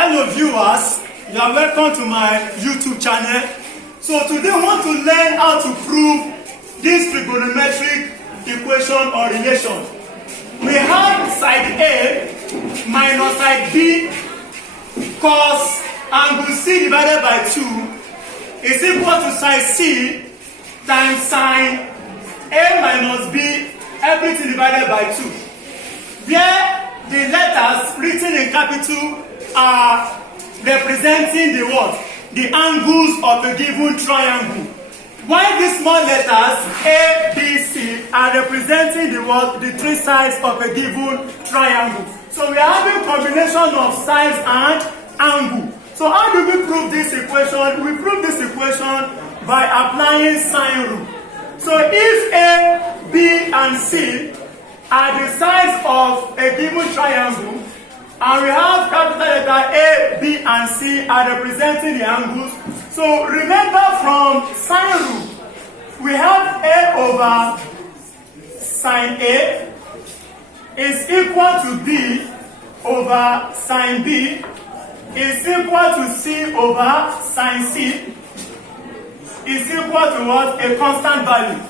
Hello viewers, you are welcome to my YouTube channel. So today we want to learn how to prove this trigonometric equation or relation. We have side A minus side B cos angle C divided by 2 is equal to side C times sine A minus B, everything divided by 2. Where the letters written in capital are representing the what? The angles of a given triangle. While the small letters A, B, C are representing the what? The three sides of a given triangle. So we are having combination of sides and angle. So how do we prove this equation? We prove this equation by applying sine rule. So if A, B, and C are the sides of a given triangle, and we have capital letter A, B, and C are representing the angles. So remember from sine rule, we have A over sine A is equal to B over sine B is equal to C over sine C is equal to what? A constant value.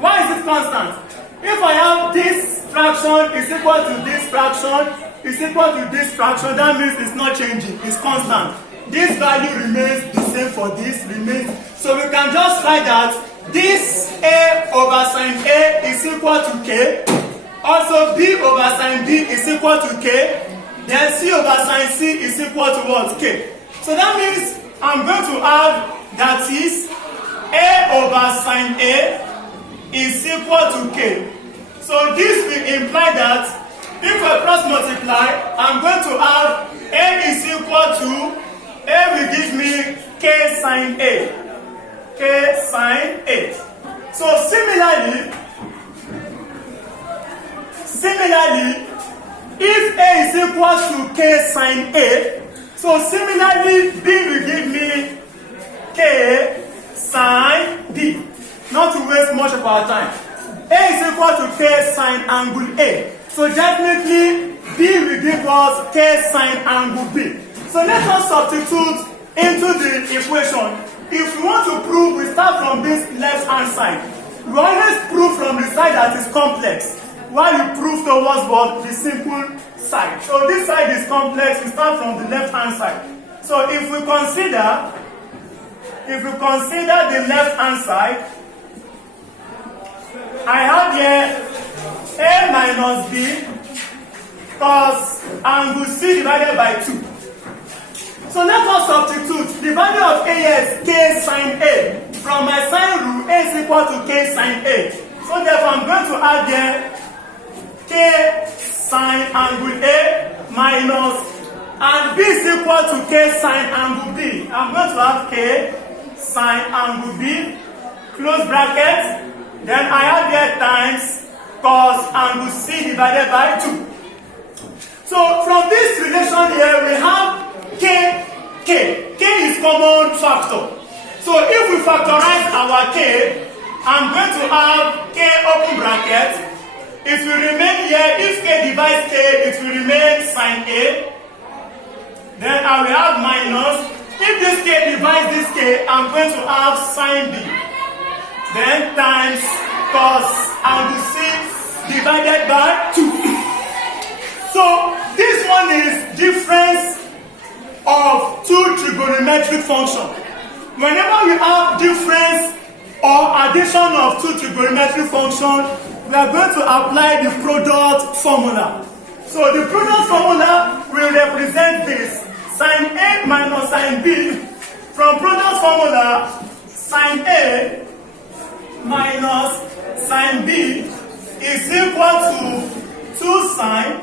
Why is it constant? If I have this fraction is equal to this fraction is equal to this fraction, that means it's not changing, it's constant. This value remains the same for this, remains. So we can just write that this A over sine A is equal to K. Also B over sine B is equal to K. Then C over sine C is equal to what? K. So that means I'm going to have that is A over sine A is equal to K. So this will imply that if I cross multiply, I'm going to have A is equal to, A will give me K sine A. K sine A. So similarly, if A is equal to K sine A, so similarly B will give me K sine D. Not to waste much of our time. A is equal to K sine angle A. So definitely B will give us K sine angle B. So let us substitute into the equation. If we want to prove, we start from this left hand side. We always prove from the side that is complex, while you prove towards what? The simple side. So this side is complex, we start from the left hand side. So if we consider the left hand side, I have here A minus B cos angle C divided by 2. So let us substitute. The value of A is K sine A. From my sine rule, A is equal to K sine A. So therefore I'm going to add here K sine angle A minus, and B is equal to K sine angle B. I'm going to have K sine angle B, close bracket. Then I have here times cos angle C divided by 2. So from this relation here, we have K. K is common factor. So if we factorize our K, I'm going to have K open bracket. It will remain here. If K divides K, it will remain sine A. Then I will have minus. If this K divides this K, I'm going to have sine B. Then times cos angle C divided by 2. So this one is difference of two trigonometric functions. Whenever we have difference or addition of two trigonometric functions, we are going to apply the product formula. So the product formula will represent this sine A minus sine B. From product formula, sine A minus sine B is equal to 2 sine.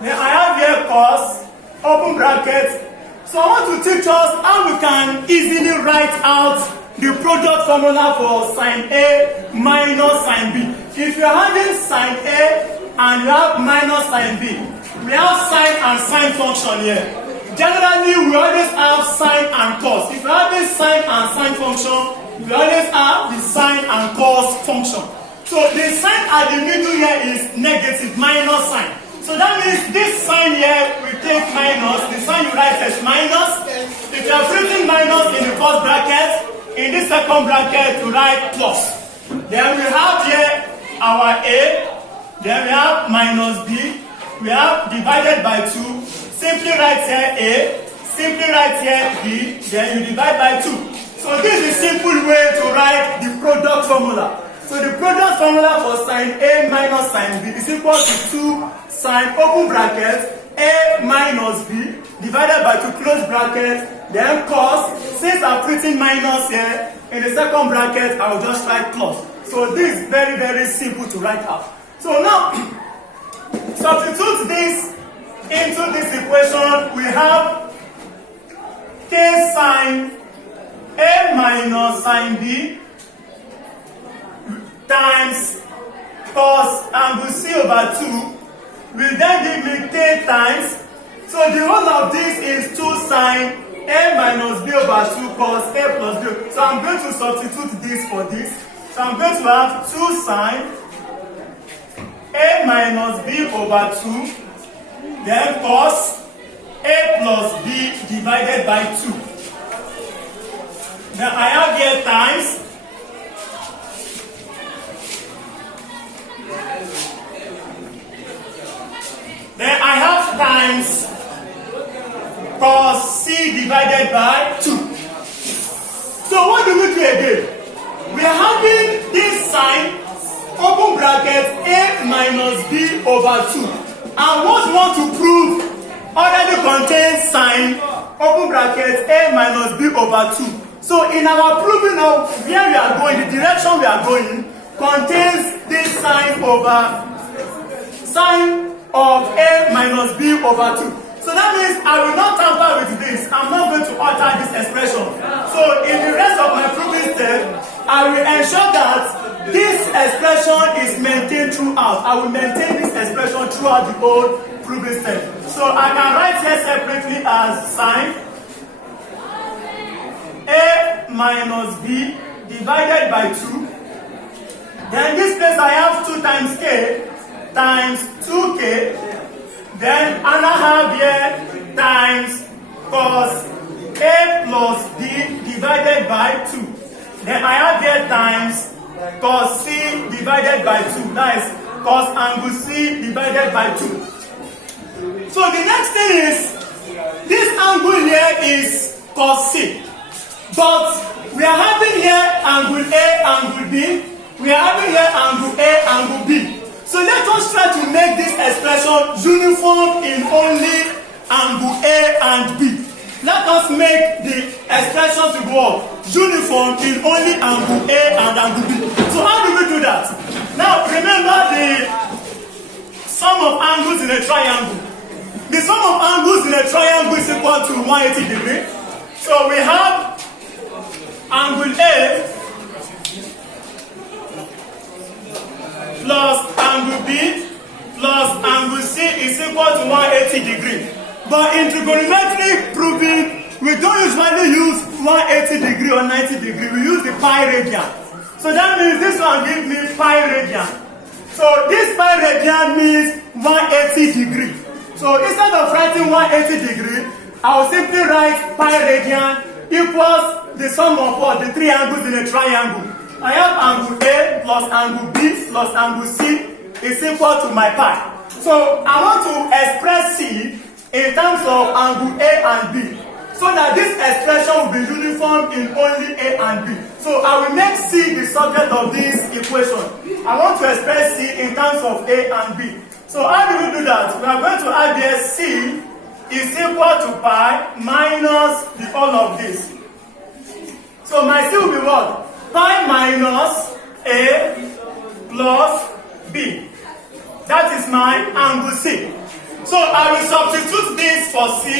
Then I have here cos, open bracket. So I want to teach us how we can easily write out the product formula for sine A minus sine B. If you're having sine A and you have minus sine B, we have sine and sine function here. Generally, we always have sine and cos. If you're having sine and sine function, we always have the sine and cos function. So the sign at the middle here is negative, minus sign. So that means this sign here we take minus, the sign you write as minus. If you have written minus in the first bracket, in the second bracket you write plus. Then we have here our A, then we have minus B, we have divided by 2, simply write here A, simply write here B, then you divide by 2. So this is a simple way to write the product formula. So the product formula for sine A minus sine B is equal to 2 sine open bracket A minus B divided by 2 close bracket, then cos. Since I'm putting minus here, in the second bracket I will just write plus. So this is very, very simple to write out. So now, substitute this into this equation. We have K sine A minus sine B times cos angle C over 2 will then give me K times. So the whole of this is 2 sine A minus B over 2 cos A plus B. So I'm going to substitute this for this. So I'm going to have 2 sine A minus B over 2, then cos A plus B divided by 2. Then I have here times. Then I have times cos C divided by 2. So what do we do again? We are having this sign, open bracket A minus B over 2. And what we want to prove already contains sign, open bracket A minus B over 2. So in our proving of where we are going, the direction we are going, contains this sign over sign of A minus B over 2. So that means I will not tamper with this. I'm not going to alter this expression. So in the rest of my proving step, I will ensure that this expression is maintained throughout. I will maintain this expression throughout the whole proving step. So I can write here separately as sine A minus B divided by 2. Then this place I have 2 times K times 2K. Then and I have here times cos A plus B divided by 2. Then I have here times cos C divided by 2. That is cos angle C divided by 2. So the next thing is, this angle here is cos C. But we are having here angle A, angle B. We are having here angle A, angle B. So let us try to make this expression uniform in only angle A and B. Let us make the expression to go uniform in only angle A and angle B. So how do we do that? Now remember the sum of angles in a triangle. The sum of angles in a triangle is equal to 180 degrees. So we have angle A plus angle B plus angle C is equal to 180 degrees. But in trigonometric proving, we don't usually use 180 degree or 90 degree. We use the pi radian. So that means this one gives me pi radian. So this pi radian means 180 degree. So instead of writing 180 degree, I will simply write pi radian equals the sum of what? The 3 angles in a triangle. I have angle A plus angle B plus angle C is equal to my pi. So I want to express C in terms of angle A and B, so that this expression will be uniform in only A and B. So I will make C the subject of this equation. I want to express C in terms of A and B. So how do we do that? We are going to add here C is equal to pi minus the whole of this. So my C will be what? Pi minus A plus B. That is my angle C. So I will substitute this for C.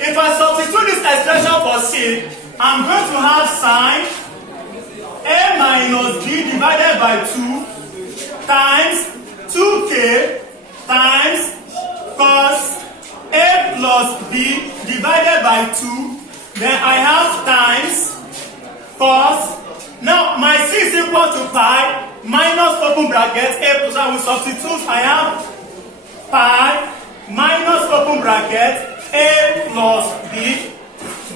If I substitute this expression for C, I'm going to have sine A minus B divided by 2 times 2K times cos A plus B divided by 2. Then I have times cos. Now my C is equal to pi minus open bracket A plus. I will substitute. I have pi minus open bracket a plus b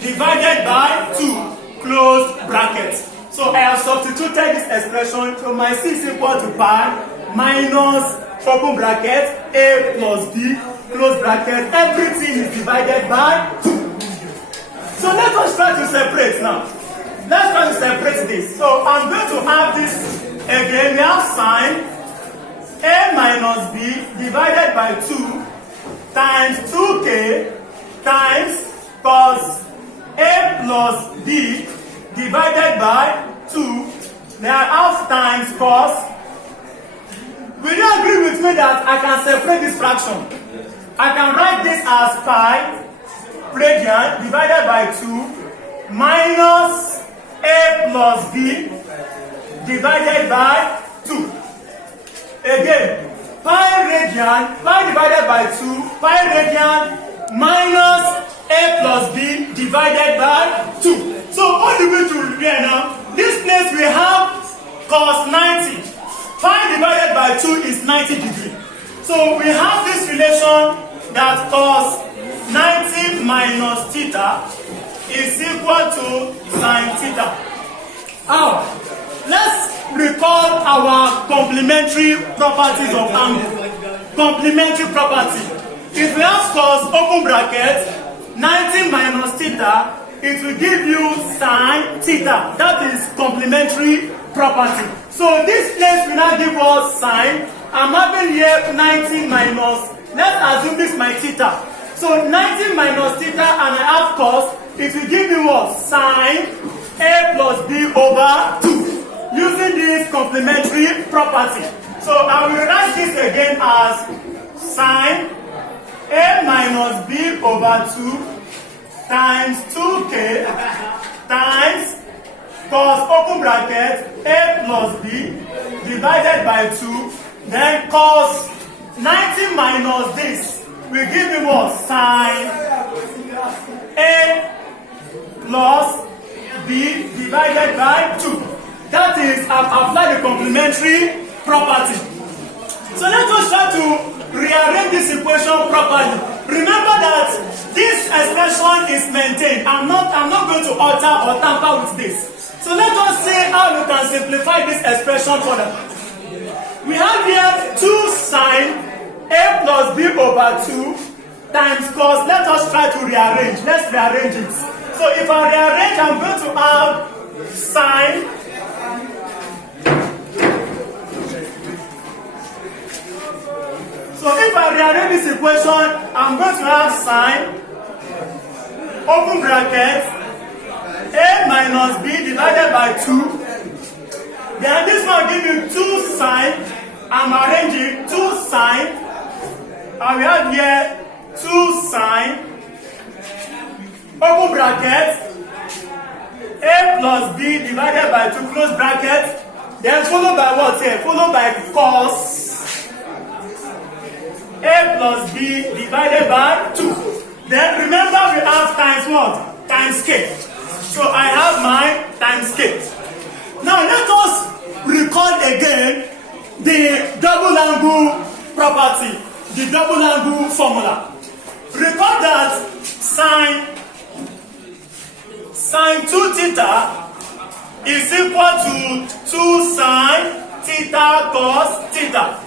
divided by 2 close bracket. So I have substituted this expression, so my c is equal to pi minus open bracket a plus b close bracket. Everything is divided by 2. So let us try to separate now. Let's try to separate this. So I'm going to have this again. We have sine a minus b divided by 2 times 2k times cos a plus b divided by 2. Then I have times cos. Will you agree with me that I can separate this fraction? I can write this as pi radian divided by 2 minus a plus b divided by 2. Again, pi divided by 2, pi radian minus a plus b divided by 2. So all the way to here now, this place we have cos 90. Pi divided by 2 is 90 degrees. So we have this relation that cos 90 minus theta is equal to sine theta. Now, let's recall our complementary properties of angle. Complementary property. If we have cos open bracket 90 minus theta, it will give you sine theta. That is complementary property. So this place will now give us sine. I'm having here 90 minus, let's assume this is my theta. So 90 minus theta and I have cos, it will give me what? Sine a plus b over 2. Using this complementary property. So I will write this again as sine a minus b over 2 times 2k times cos open bracket a plus b divided by 2. Then cos 90 minus this will give me what? Sine a plus b divided by 2. That is, I've applied the complementary property. So let us try to rearrange this equation properly. Remember that this expression is maintained. I'm not going to alter or tamper with this. So let us see how we can simplify this expression further. We have here 2 sine a plus b over 2 times cos. Let us try to rearrange. Let's rearrange it. So if I rearrange, I'm going to have sine So if I rearrange this equation, I'm going to have sine open bracket a minus b divided by 2. Then this one will give you 2 sine. I'm arranging 2 sine. And we have here 2 sine open bracket a plus b divided by 2 close bracket. Then followed by what here? Followed by cos a plus b divided by 2. Then remember we have times what? Times k. So I have my times k. Now let us recall again the double angle property, the double angle formula. Recall that sine 2 theta is equal to 2 sine theta cos theta.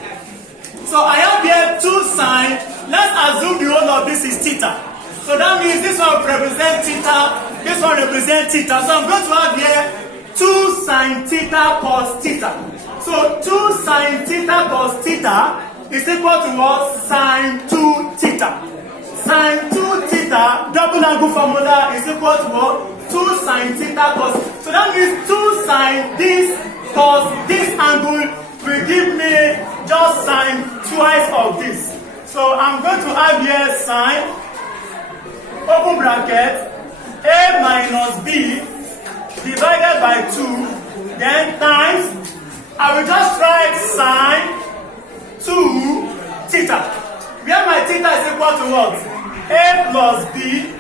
So I have here 2 sine. Let's assume the whole of this is theta. So that means this one represents theta, this one represents theta. So I'm going to have here 2 sine theta cos theta. So 2 sine theta cos theta is equal to what? Sine 2 theta. Sine 2 theta, double angle formula is equal to what? 2 sine theta cos. So that means 2 sine this cos this angle will give me just sine twice of this. So I'm going to have here sine open bracket a minus b divided by 2, then times, I will just write sine 2 theta. Where my theta is equal to what? A plus b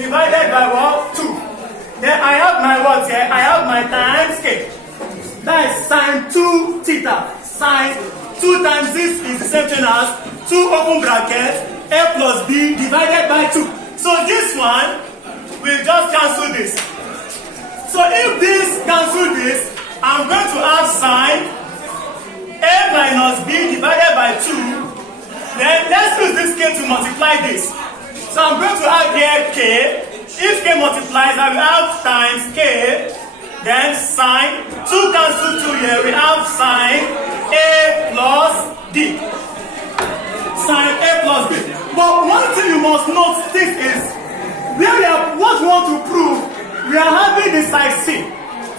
divided by what? 2. Then I have my what here? I have my times k. That is sine 2 theta. Sine 2 times this is the same thing as 2 open bracket a plus b divided by 2. So this one will just cancel this. So if this cancel this, I'm going to have sine a minus b divided by 2. Then let's use this k to multiply this. So I'm going to have here k. If k multiplies, I will have times k. Then sine 2 cancel 2 here. We have sine a plus b. Sine a plus b. But one thing you must note this is where we are, what we want to prove, we are having the side c.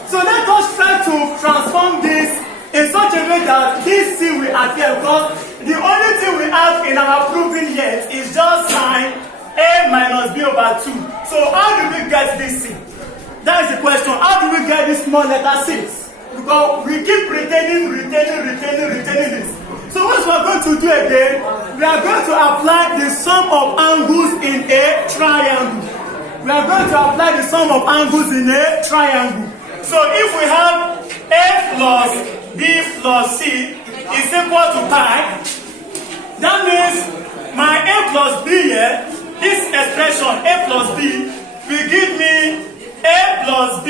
So let us try to transform this in such a way that this c will appear, because the only thing we have in our proving yet is just sine a minus b over 2. So how do we get this c? That is the question. How do we get this small letter c? Because we keep retaining this. So what we are going to do again, we are going to apply the sum of angles in a triangle. We are going to apply the sum of angles in a triangle. So if we have a plus b plus c is equal to pi, that means my a plus b here, this expression a plus b will give me a plus b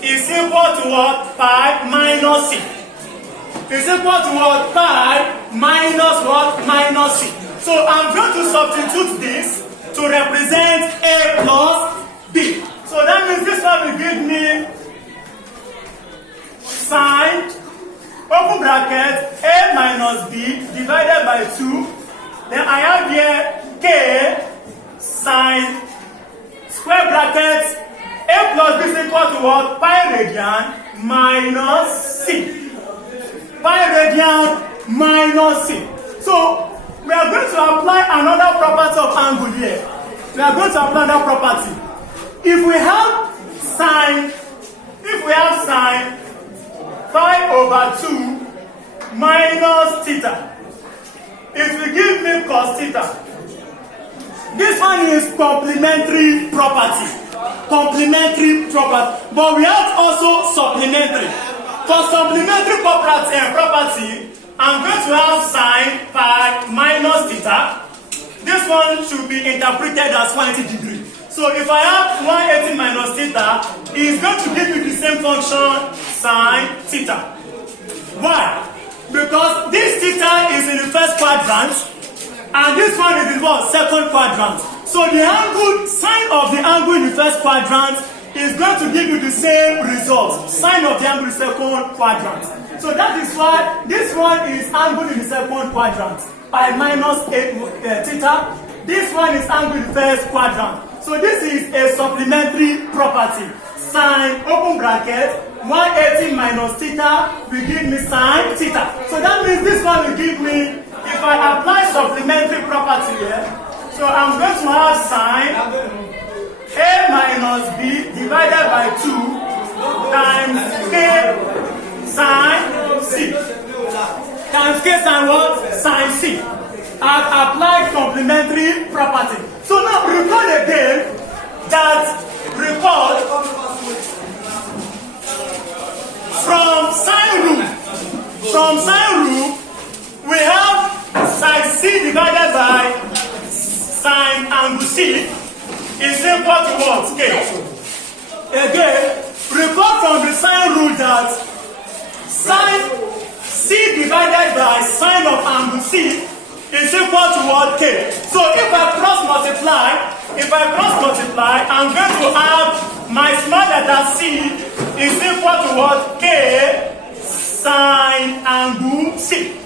is equal to what? Pi minus c. Is equal to what? Pi minus what? Minus c. So I'm going to substitute this to represent a plus b. So that means this one will give me sine open bracket a minus b divided by 2. Then I have here k sine square bracket a plus b is equal to what? Pi radian minus c. Pi radian minus c. So we are going to apply another property of angle here. We are going to apply another property. If we have sine pi over 2 minus theta, it will give me cos theta. This one is complementary property. But we have also supplementary. For supplementary property, I'm going to have sine pi minus theta. This one should be interpreted as 180 degrees. So if I have 180 minus theta, it's going to give me the same function sine theta. Why? Because this theta is in the first quadrant, and this one is in what? Second quadrant. So the angle, sine of the angle in the first quadrant is going to give you the same result. Sine of the angle in the second quadrant. So that is why this one is angle in the second quadrant by minus theta. This one is angle in the first quadrant. So this is a supplementary property. Sine open bracket 180 minus theta will give me sine theta. So that means this one will give me, if I apply supplementary property here, so I'm going to have sine a minus b divided by 2 times k sine c. Times k sine what? Sine c. I've applied complementary property. So now recall again that from sine rule, we have sine c divided by sine angle c is equal to what? K. Again, recall from the sine rule that sine c divided by sine of angle c is equal to what? K. So if I cross multiply, I'm going to have my small letter c is equal to what? K sine angle c.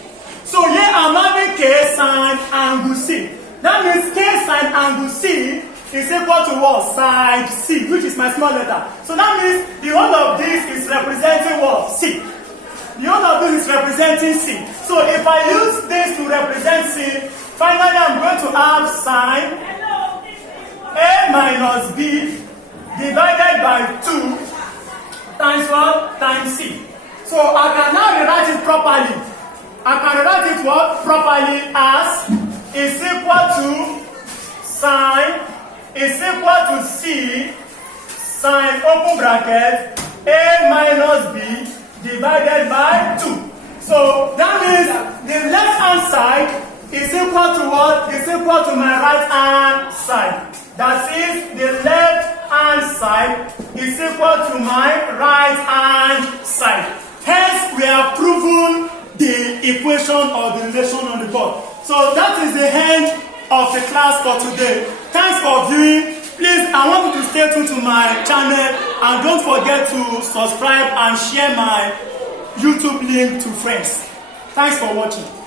So here I'm having k sine angle c. That means k sine angle c is equal to what? Side c, which is my small letter. So that means the whole of this is representing what? C. The whole of this is representing c. So if I use this to represent c, finally I'm going to have sine a minus b divided by 2 times what? Times c. So I can now rewrite it properly. I can rewrite it what? Properly as is equal to sine is equal to c sine open bracket a minus b divided by 2. So that means the left hand side is equal to what? Is equal to my right hand side. That is, the left hand side is equal to my right hand side. Hence, we have proven the equation or the relation on the board. So that is the end of the class for today. Thanks for viewing. Please, I want you to stay tuned to my channel and don't forget to subscribe and share my YouTube link to friends. Thanks for watching.